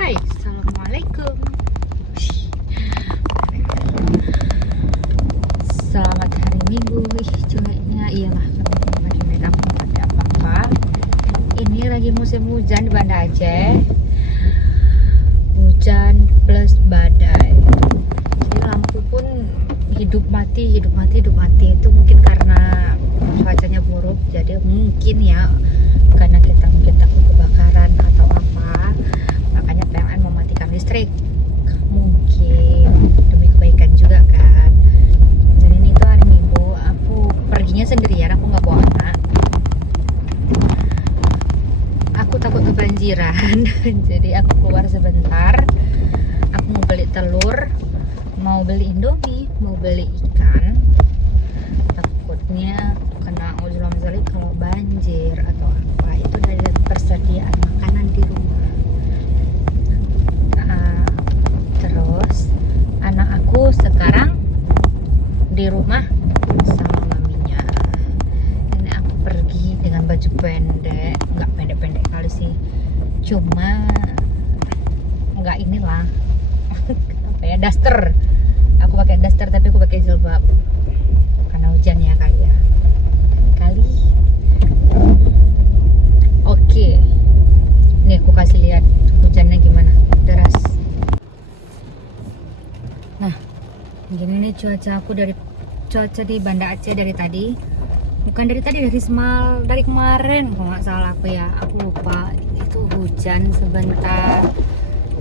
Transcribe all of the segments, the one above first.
Hai, Assalamualaikum. Selamat hari Minggu. Jeleknya iyalah pakai makeup nggak ada apa-apa. Ini lagi musim hujan di Banda Aceh. Hujan plus badai. Jadi lampu pun hidup mati. Itu mungkin karena cuacanya buruk. Jadi mungkin ya karena kita mungkin takut kebakaran atau apa, makanya PLN mematikan listrik, mungkin demi kebaikan juga kan. Jadi ini tuh hari Minggu, aku perginya sendirian, aku nggak bawa anak, aku takut kebanjiran. Jadi aku keluar sebentar, aku mau beli telur, mau beli Indomie, mau beli ikan. Takutnya kena uzur kalau banjir atau apa, itu dari persediaan makanan di rumah. Terus anak aku sekarang di rumah sama maminya. Ini aku pergi dengan baju pendek, nggak pendek-pendek kali sih, cuma nggak inilah apa ya, daster. Aku pakai daster tapi aku pakai jilbab karena hujan ya kali ya. Oke, nih aku kasih lihat hujannya gimana, deras. Nah, gini nih cuaca di Banda Aceh dari tadi. Bukan dari tadi, dari kemarin kalau nggak salah aku ya, aku lupa. Itu hujan sebentar,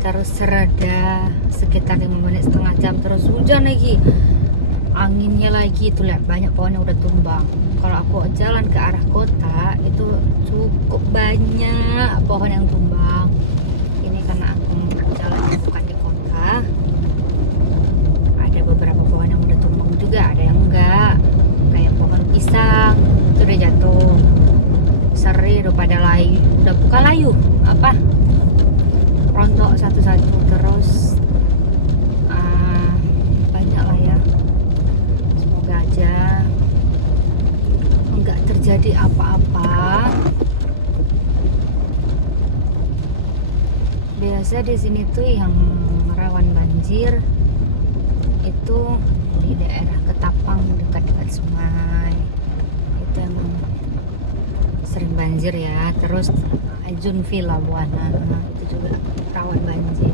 terus reda sekitar 5 menit setengah jam, terus hujan lagi, anginnya lagi. Tuh lihat, banyak pohon yang udah tumbang. Kalau aku jalan ke arah kota itu cukup banyak pohon yang tumbang. Ini karena aku jalan bukan di kota, ada beberapa pohon yang udah tumbang juga, ada yang enggak. Kayak pohon pisang itu udah jatuh, seri udah pada layu, udah bukan layu apa, rontok satu-satu. Terus banyak lah ya, semoga aja nggak terjadi apa-apa. Biasa di sini tuh yang rawan banjir itu di daerah Ketapang, dekat-dekat sungai, itu emang sering banjir ya. Terus Ajun Villa Buana itu juga rawan banjir.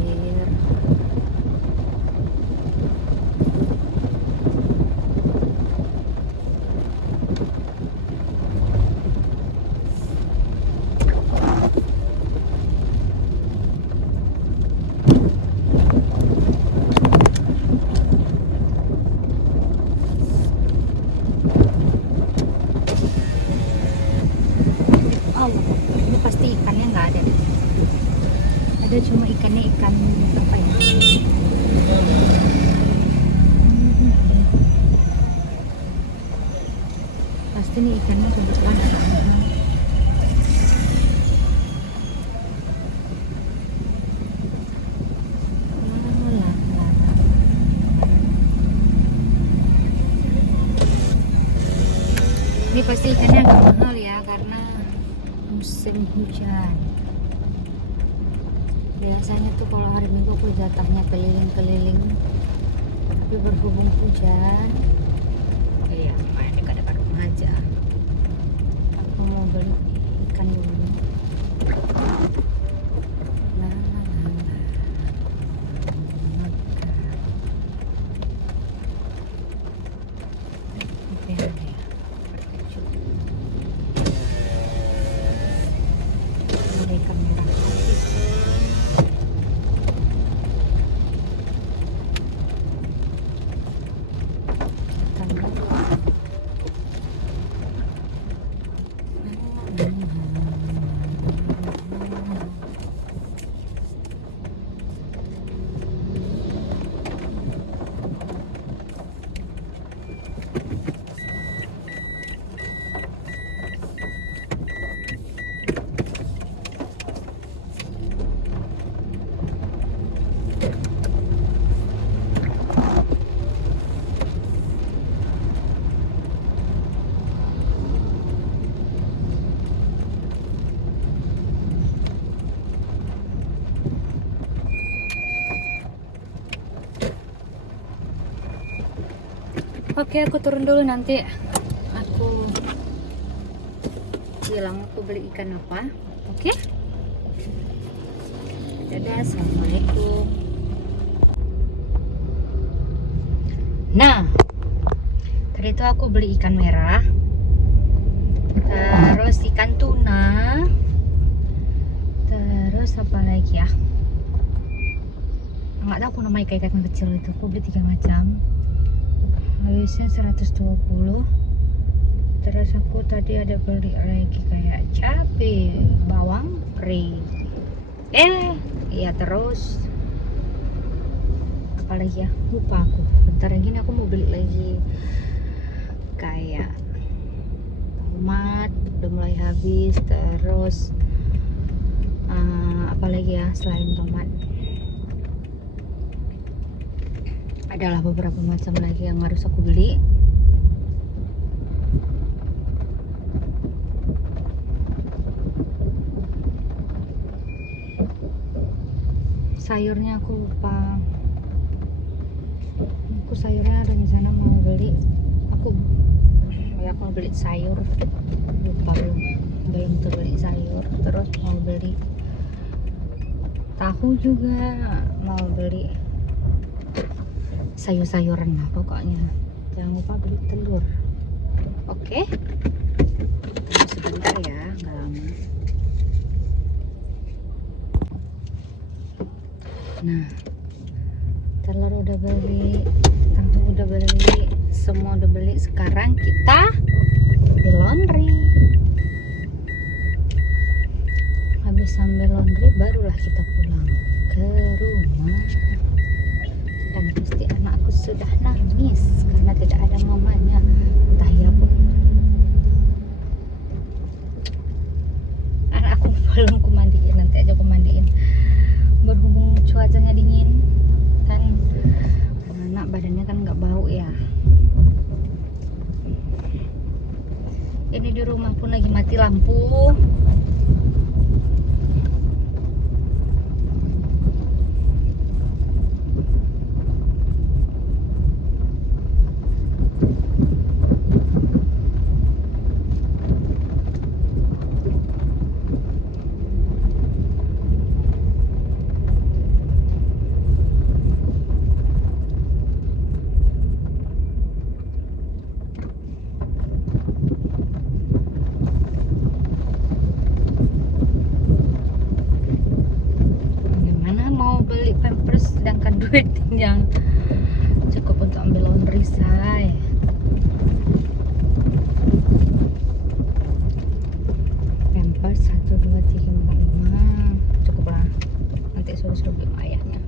Allah, ini pasti ikannya nggak ada. Ada cuma ikannya ikan apa ya? Pasti nih ikannya kebetulan ada. Ini pasti ikannya agak mahal ya karena musim hujan. Biasanya tuh kalau hari Minggu aku jatahnya keliling-keliling, tapi berhubung hujan, ya main dekat-dekat rumah aja. Aku mau beli ikan dulu. Ikan merah putih. Oke, aku turun dulu, nanti aku bilang aku beli ikan apa. Oke, dadah, assalamualaikum. Nah, tadi itu aku beli ikan merah, terus ikan tuna, terus apa lagi ya, nggak tahu aku nama ikan kecil itu. Aku beli 3 macam, habisnya 120. Terus aku tadi ada beli lagi kayak cabai, bawang, pre. Iya, terus apa lagi ya, lupa aku. Bentar lagi nih aku mau beli lagi kayak tomat, udah mulai habis. Terus apa lagi ya selain tomat, adalah beberapa macam lagi yang harus aku beli. Sayurnya aku lupa. Aku sayurnya ada di sana mau beli. Aku mau beli sayur, lupa, belum terbeli sayur. Terus mau beli tahu juga, mau beli sayur-sayuran lah pokoknya. Jangan lupa beli telur. Oke, tunggu sebentar ya, nggak lama. Nah, telur udah beli, tahu udah beli, semua udah beli. Sekarang kita di laundry. Habis sambil laundry barulah kita pulang ke rumah. Dan pasti anakku sudah nangis karena tidak ada mamanya. Entah ya pun, anak aku belum kumandiin, nanti aja kumandiin. Berhubung cuacanya dingin kan, anak badannya kan nggak bau ya. Ini di rumah pun lagi mati lampu. Beli pampers sedangkan duit yang cukup untuk ambil laundry, say. Pampers 1, 2, 3, 4, 5 cukup lah, nanti suruh beli sama ayahnya.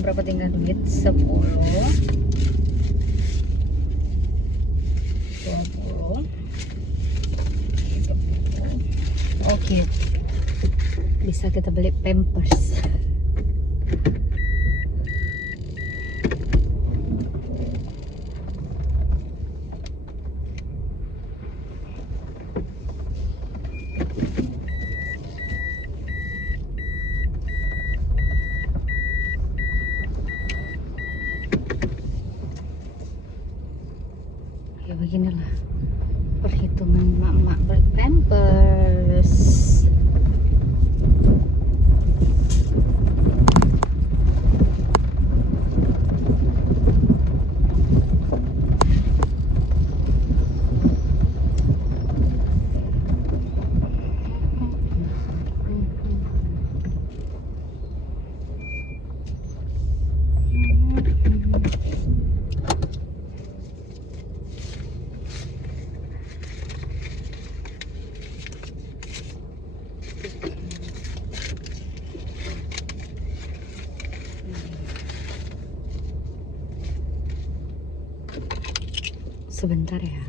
berapa tinggal duit? 10, 20, 30. Oke, bisa kita beli pampers. Ya beginilah perhitungan mak-mak beli pampers. Sebentar ya.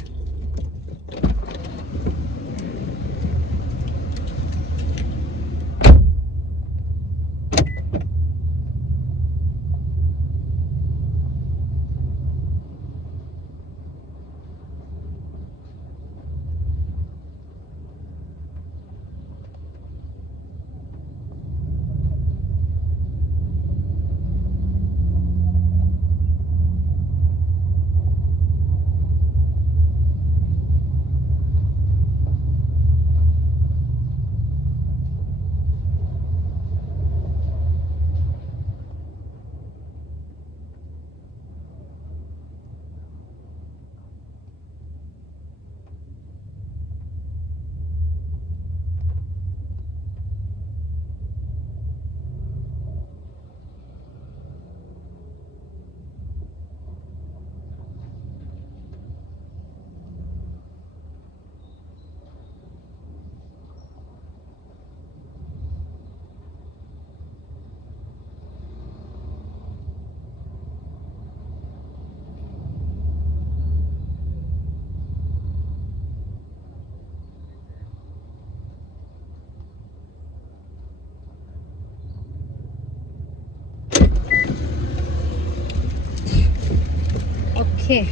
Oke,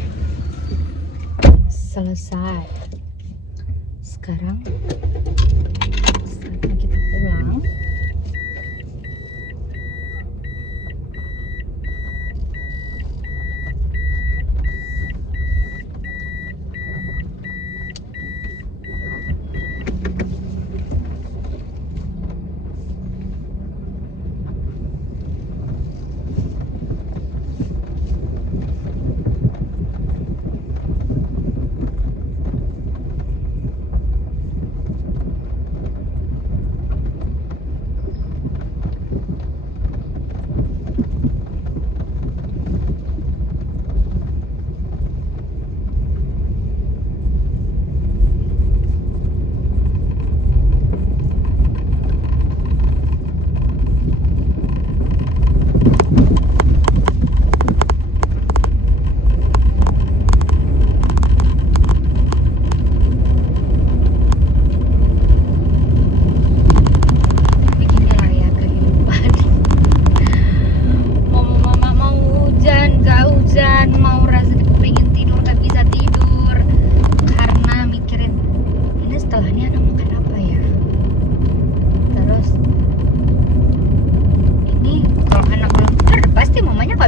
selesai. Sekarang saatnya kita pulang.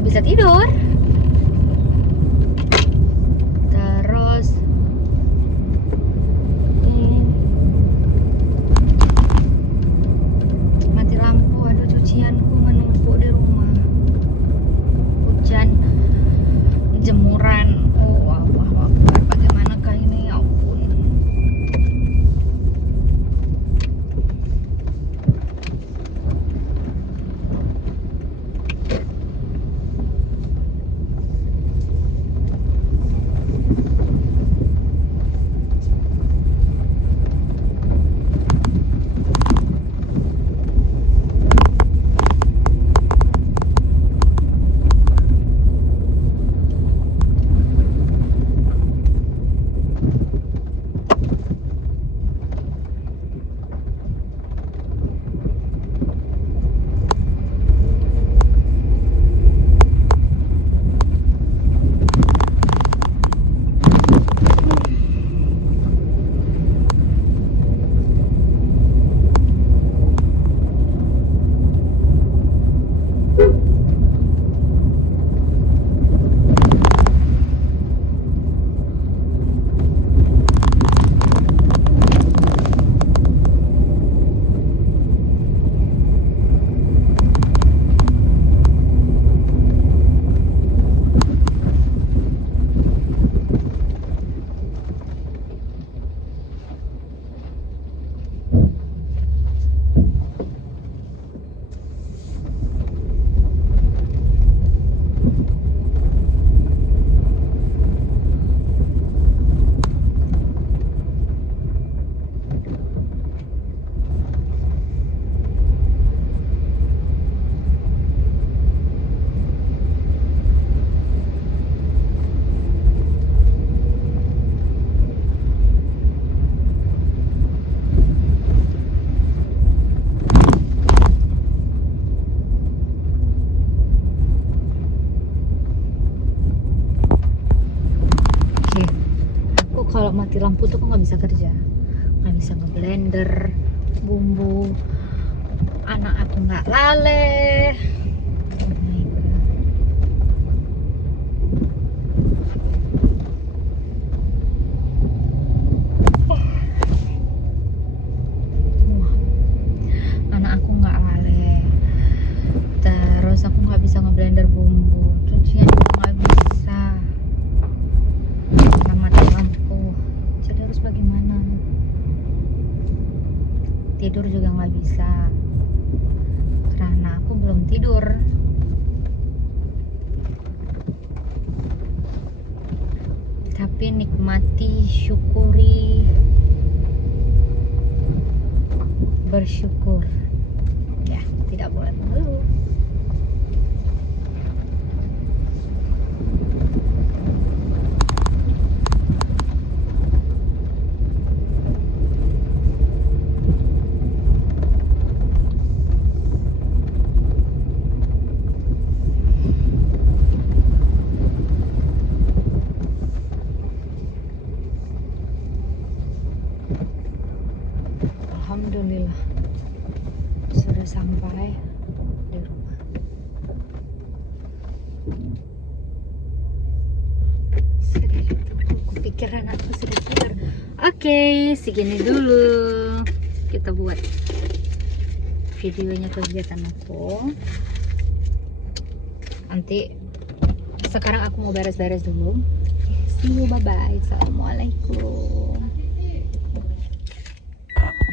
Bisa tidur. Terus mati lampu. Aduh, cucianku menumpuk di rumah. Hujan, jemuran. Oh, Allah Akbar, bagaimanakah ini, ya ampun. kalau mati lampu tuh aku nggak bisa kerja, nggak bisa ngeblender bumbu, anak aku nggak lale. Oh my God. Wah, anak aku nggak lale, terus aku nggak bisa ngeblender bumbu, cucian juga nggak bisa, karena mati lampu. Jadi harus bagaimana? Tidur juga nggak bisa karena aku belum tidur. Tapi nikmati, syukuri, bersyukur. Ya, tidak boleh mengeluh. Alhamdulillah sudah sampai di rumah. Aku pikir anakku sudah tidur. Oke, segini dulu kita buat videonya kegiatan aku. Nanti sekarang aku mau beres-beres dulu. See you, bye bye. Assalamualaikum.